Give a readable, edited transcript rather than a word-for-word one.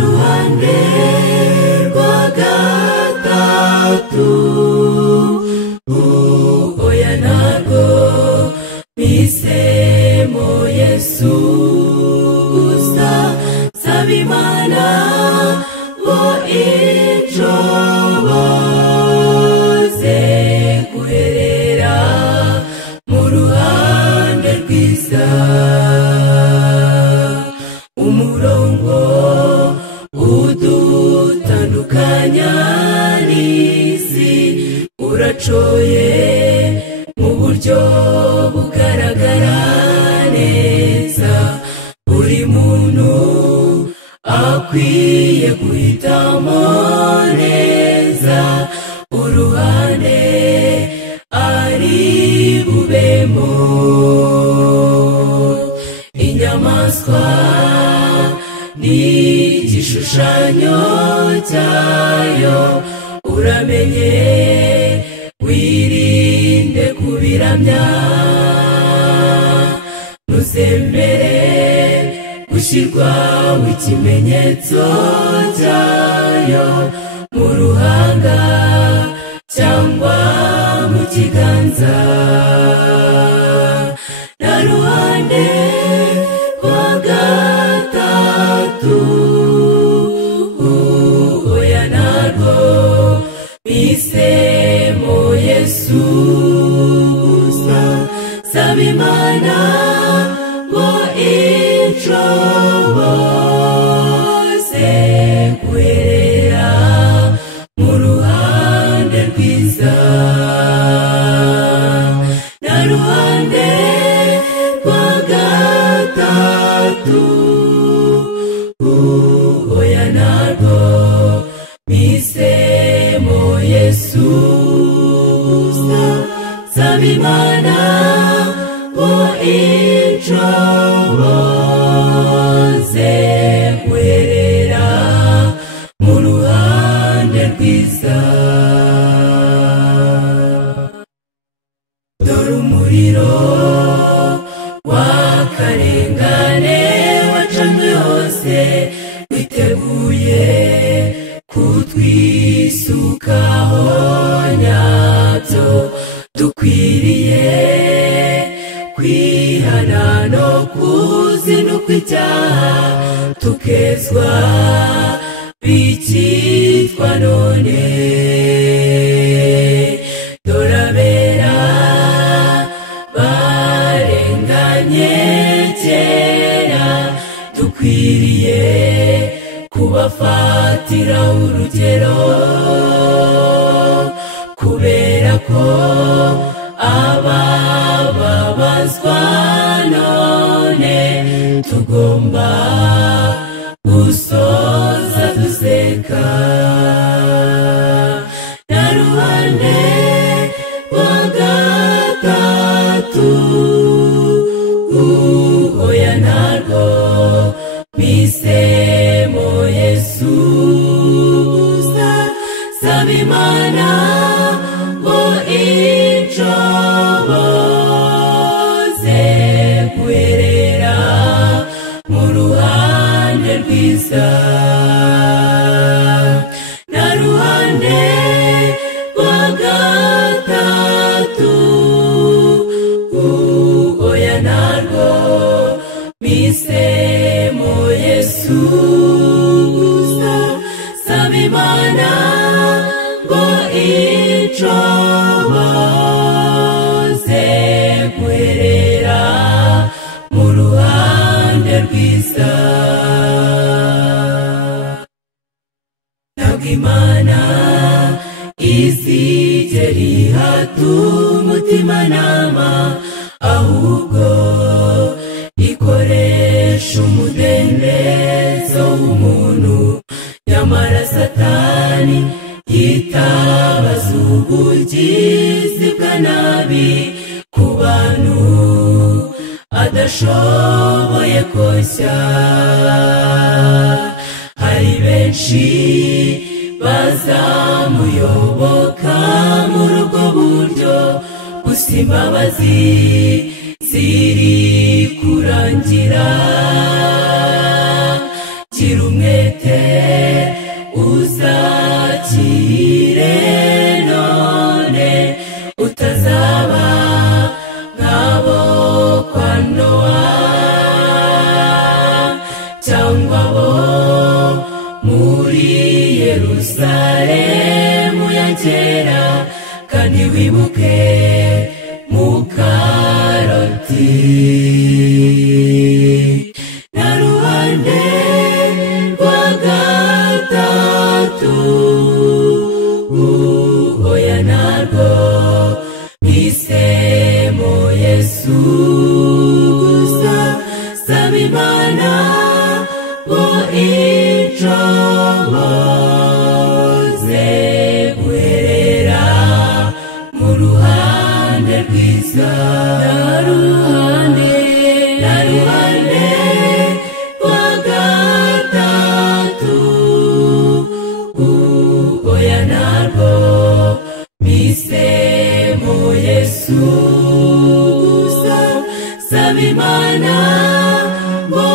ruhande rwa gatatu oya ntabwo mpisemo Yesu gusa saba Imana ngo inshoboze guherera mu ruhande rwiza. Umurongo udutandukanya n'isi uracoye mu buryo bugaragara neza. Buri muntu akwiye guhitamo neza uruhande ari bubemo. Inyamaswa n'igishushanyo cyayo uramenye wirinde kubiramya. Ntuzemere gushyirwaho ikimenyetso cyayo mu ruhanga cyangwa mu kiganza. Na ruhande rwa gatatu oya narwo mpisemo Yesu gusa saba Imana ngo inshoboze guherera mu ruhande rwiza. Na ruhande rwa gatatu oya narwo mpisemo Yesu gusa saba Imana ngo inshoboze guherera mu ruhande rwiza. Dore umuriro w'akarengane wacanywe hose witeguye kutwisukaho nyabyo. Dukwiriye kwihana no kuzinukwa icyaha tukezwa bikitwa none. Dore abera barenganye kera dukwiriye kubafatira urugero, kubera ko abababazwa none tugomba gusoza duseka. Na ruhande rwa gatatu oya narwo mpisemo Yesu gusa saba Imana ngo inshoboze guherera mu ruhande rwiza. Na ruhande rwa gatatu oya narwo mpisemo Yesu gusa saba Imana ngo inshoboze guherera mu ruhande rwiza. Ntabwo Imana izigera ihata umutimanama, ahubwo ikoresha umudendezo w'umuntu. Nyamara Satani yitabaza ubugizi bwa nabi ku bantu adashoboye koshya. Hari benshi bazamuyoboka muri ubwo buryo, gusa imbabazi ziri kurangira. gira umwete uzakire none utazaba nk'abo kwa Nowa cyangwa bo muri Yerusalemu ya kera. Kandi wibuke Mukaroti na ruhande rwa gatatu oya narwo mpisemo Yesu gusa. Saba Imana ngo inshoboze guherera mu ruhande rwiza, na ruhande rwa gatatu oya narwo mpisemo Yesu gusa. Saba Imana ngo